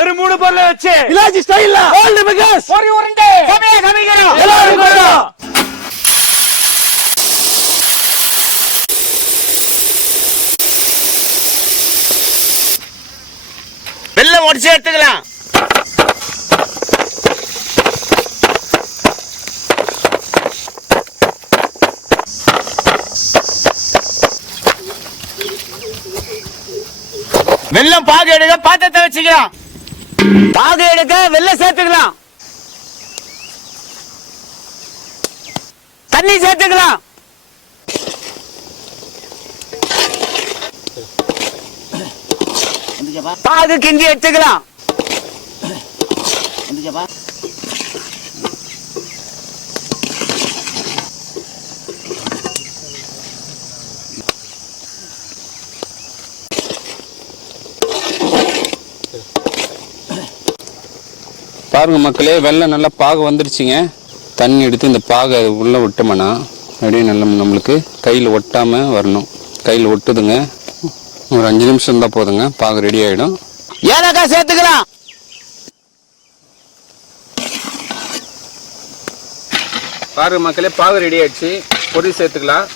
வெறும் 3 பொருளை வச்சு வில்லேஜ் ஸ்டைல்ல ஓல்ட் பிகஸ் பொரி உருண்டை சமைக்கிறோம். எல்லாரும் போறோம். வெல்லம் உடைச்சு எடுத்துக்கலாம். வெல்லம் பாகு எடுக்க பாத்திரத்தை வச்சுக்கலாம். பாகு எடுக்க வெல்லம் சேர்த்துக்கலாம். தண்ணி சேர்த்துக்கலாம். பாகு கிண்டி எடுத்துக்கலாம். பாருங்க மக்களே, வெள்ளம் நல்லா பாகு வந்துருச்சுங்க. தண்ணி எடுத்து இந்த பாகை உள்ளே விட்டோம்னா அப்படியே நல்லா நம்மளுக்கு கையில் ஒட்டாமல் வரணும். கையில் ஒட்டுதுங்க. ஒரு 5 நிமிஷம் இருந்தால் போதுங்க, பாகு ரெடி ஆகிடும். ஏலக்காய் சேர்த்துக்கலாம். பாருங்க மக்களே, பாகு ரெடி ஆயிடுச்சு. பொரி சேர்த்துக்கலாம்.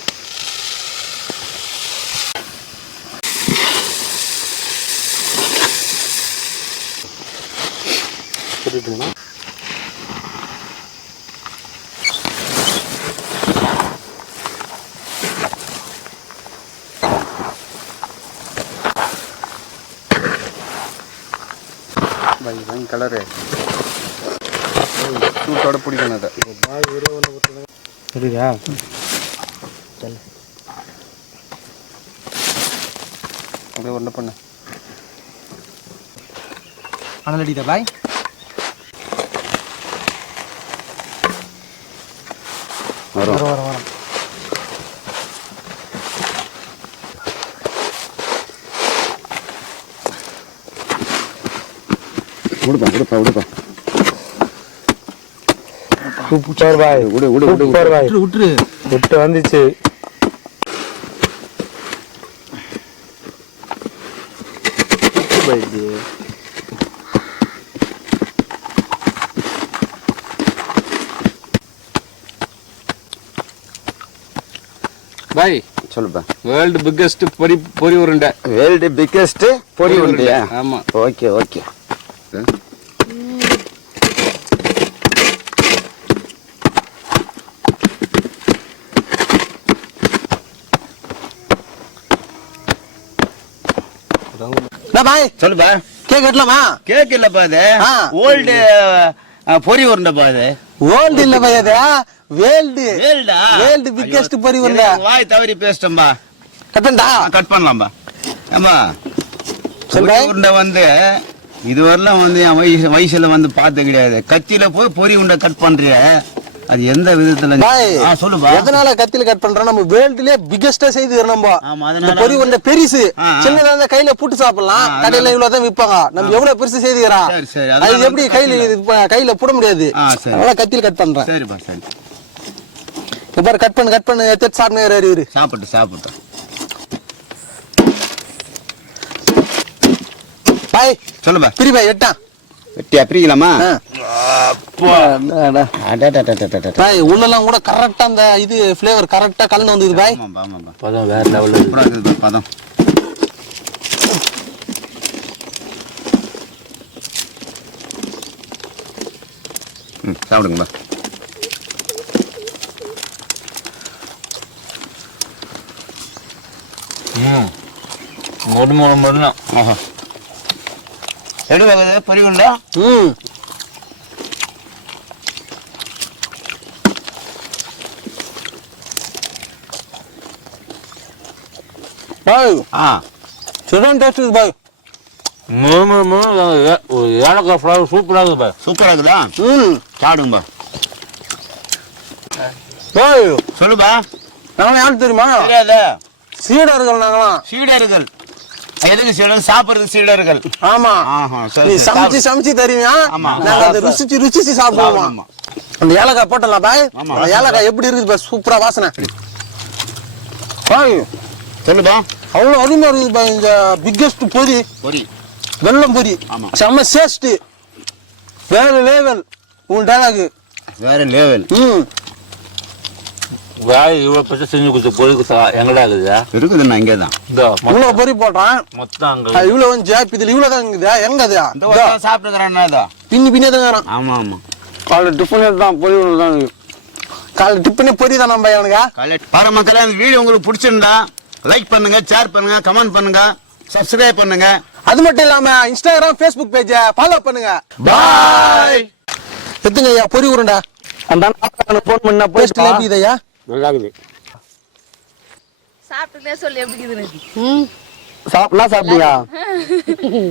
கலரு சூட்டோட பிடிக்கணும். அதை சரியா அப்படியே ஒன்று பண்ணு. அனலடிதா பாய். வரும் வரும் வரும். விடுப்பா. சூப்பர் பாய். சூப்பர் பாய். விட்டு வந்துச்சு. பாய் சொல்லுப்பா. வேர்ல்டு பிக்கெஸ்ட் பொரி உருண்டை. வேர்ல்டு பிக்கெஸ்ட் பொரி உருண்டையா? ஆமா. Okay okay. பாய் சொல்லுப்பா. கேக் வெட்டலாமா? கேக் இல்லப்பா, அது ஓல்டு பொரி உருண்டைப்பா. அது ஓல்டு இல்ல பாய், அது வேல்டு. வேல்டா? வேல்டு பிக்கெஸ்ட் பொரி உருண்டை. வாய் தவறி பேசிட்டோம்பா. கட் பண்ணா கட் பண்ணலாம்பா. ஆமா, சொல்லுங்க. பொரி உருண்டை வந்து இதுவரையிலும் வந்து என் வயசுல வந்து பார்த்து கிடையாது. கத்தியில போய் பொரி உருண்டை கட் பண்றிய, அது எந்த விதத்துல? சொல்லுப்பா. எதனால கத்தியில கட் பண்றோம்? நம்ம வேர்ல்டுலயே பிக்கெஸ்டா செய்து நம்ம பொரி உருண்டை பெருசு. சின்னதா இருந்தா கையில புட்டு சாப்பிடலாம். கடையில இவ்வளவுதான் விற்பாங்க. நம்ம எவ்வளவு பெருசு செய்துக்கிறோம், அது எப்படி கையில புட முடியாது. அதனால கத்தியில கட் பண்றேன். சரிப்பா சரி. இப்ப கட் பண்ணு எடுத்து சாப்பிட்டு சாப்பிட்டு பாய். சொல்லுப்பா. பிரி பாய். எட்டான் வெட்டி அப்பிரிக்கலாமா? பாய் உள்ளெல்லாம் கூட கரெக்டா அந்த இது ஃப்ளேவர் கரெக்டா கலந்து வந்தது பாய். பதம் வேற லெவல்ல இருக்கு. பதம் சாப்பிடுங்கப்பா. மொறு எப்படி வாங்குது பொரி உருண்டை? பாய் சுடன் டேஸ்ட் இருக்கு பாய். ஏலக்காய் ஃப்ளவர் சூப்பரா இருக்கு பாய். சூப்பரா இருக்குதா? சாப்பிடுங்கப்பா. பாய் சொல்லுப்பா. நாங்க யாரு தெரியுமா? தெரியாத சீடர்கள். நாங்களாம் சீடர்கள். எதுக்கு சீடர்கள்? சாப்பிடுறது சீடர்கள். ஆமா. நீ சமைச்சு தருவியா? நாங்க அதை ருசிச்சு சாப்பிடுவோம். அந்த ஏலக்காய் போட்டலாம் பாய். அந்த ஏலக்காய் எப்படி இருக்குது பாய்? சூப்பரா வாசனை பாய். சொல்லுப்பா. அவ்வளவு அருமையா இருக்குது பாய். இந்த பிக்கெஸ்ட் பொரி. வெள்ளம் பொரி செம்ம சேஸ்ட் வேற லேவல் உன் டைலாக் வேற லேவல் இவ்வளவு பெருசா செஞ்சு கொடுத்த பொரி கொடுத்தா எங்கடா இருக்குதுண்ணா இங்கதான் இவ்வளவு பொரி போட்டான் மொத்தம் இவ்வளவு வந்து இதுல இவ்வளவுதான் இருக்குதா எங்க அது சாப்பிட்டுக்கிறேன் பின்னே தான் ஆமா ஆமா காலை டிஃபனே தான் பொரி தான் காலை டிஃபனே பொரி தான் நம்ம எனக்கு பாரு மக்களே அந்த வீடியோ உங்களுக்கு பிடிச்சிருந்தா லைக் பண்ணுங்க ஷேர் பண்ணுங்க கமெண்ட் பண்ணுங்க சப்ஸ்கிரைப் பண்ணுங்க அது மட்டும் இல்லாம இன்ஸ்டாகிராம் Facebook பேஜை ஃபாலோ பண்ணுங்க பாய் எத்துங்க ஐயா பொரி உருண்டை அந்த ஃபோன் பண்ணா போஸ்ட்ல எப்படி ஐயா நல்லா இருக்குது சாப்பிட்டுனே சொல்லு எப்படி இருக்குதுன்னு சாப்பிடலாம் சாப்பிட்டியா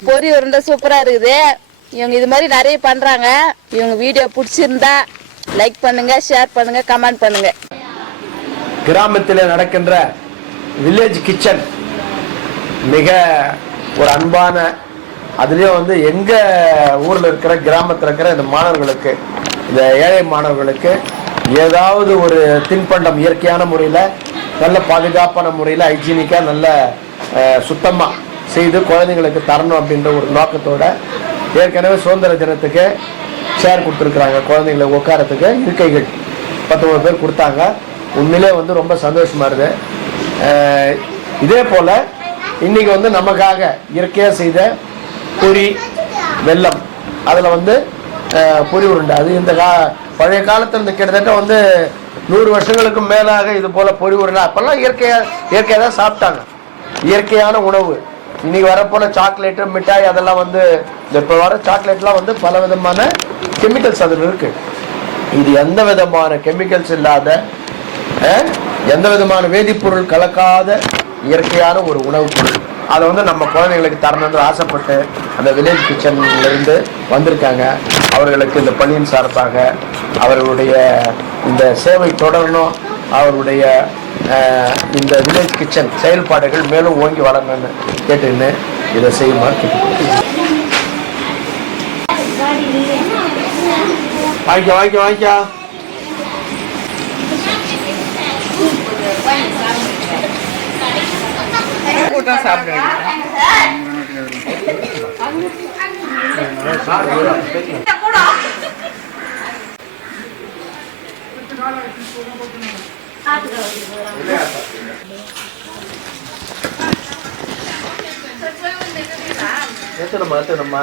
பொரி உருண்டை சூப்பரா இருக்குது இவங்க இது மாதிரி நிறைய பண்றாங்க இவங்க வீடியோ பிடிச்சிருந்தா லைக் பண்ணுங்க ஷேர் பண்ணுங்க கமெண்ட் பண்ணுங்க கிராமத்தில் நடக்கின்ற வில்லேஜ் கிச்சன் மிக ஒரு அன்பான அதுலேயும் வந்து எங்கள் ஊரில் இருக்கிற கிராமத்தில் இருக்கிற இந்த மாணவர்களுக்கு இந்த ஏழை மாணவர்களுக்கு ஏதாவது ஒரு தின்பண்டம் இயற்கையான முறையில் நல்ல பாதுகாப்பான முறையில் ஹைஜீனிக்காக நல்ல சுத்தமாக செய்து குழந்தைங்களுக்கு தரணும் அப்படின்ற ஒரு நோக்கத்தோடு ஏற்கனவே சுதந்திர தினத்துக்கு சேர் கொடுத்துருக்குறாங்க குழந்தைங்களை உட்காரத்துக்கு இருக்கைகள் 19 பேர் கொடுத்தாங்க உண்மையிலே வந்து ரொம்ப சந்தோஷமாக இருக்குது இதே போல் இன்றைக்கி வந்து நமக்காக இயற்கையாக செய்த பொரி வெல்லம் அதில் வந்து பொரி உருண்டை அது இந்த பழைய காலத்தில் இந்த கிட்டத்தட்ட வந்து 100 வருஷங்களுக்கு மேலாக இது போல் பொரி உருண்டை அப்போல்லாம் இயற்கையாக தான் சாப்பிட்டாங்க இயற்கையான உணவு இன்னைக்கு வரப்போன சாக்லேட்டு மிட்டாய் அதெல்லாம் வந்து இப்போ வர சாக்லேட்லாம் வந்து பல விதமான கெமிக்கல்ஸ் அதில் இருக்கு இது எந்த விதமான கெமிக்கல்ஸ் இல்லாத எந்த விதமான வேதிப்பொருள் கலக்காத இயற்கையான ஒரு உணவுப் பொருள் அதை வந்து நம்ம குழந்தைங்களுக்கு தரணும்னு ஆசைப்பட்டு அந்த வில்லேஜ் கிச்சன்ல இருந்து வந்திருக்காங்க அவர்களுக்கு இந்த பள்ளியின் சார்பாக அவர்களுடைய இந்த சேவை தொடரணும் அவருடைய இந்த வில்லேஜ் கிச்சன் செயல்பாடுகள் மேலும் ஓங்கி வளரணும்னு கேட்டுன்னு இதை செய்யுமாறு கேட்டுக்கொள்கிறேன். வாங்கிக்கோ எத்தனம்மா